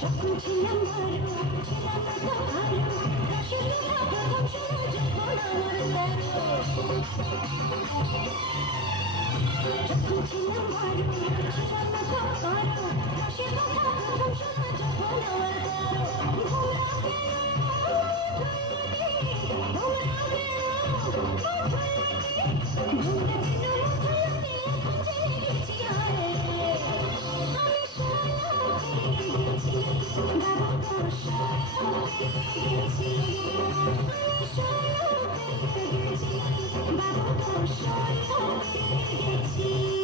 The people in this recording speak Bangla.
যখন ছিলাম ভালো ছিলাম তো ভালো রসের ভালো বংশনা যখন আমার যখন ছিলাম ভালো ছিলাম তো ভালো রসের ভালো বংশনা যখন আমার Geci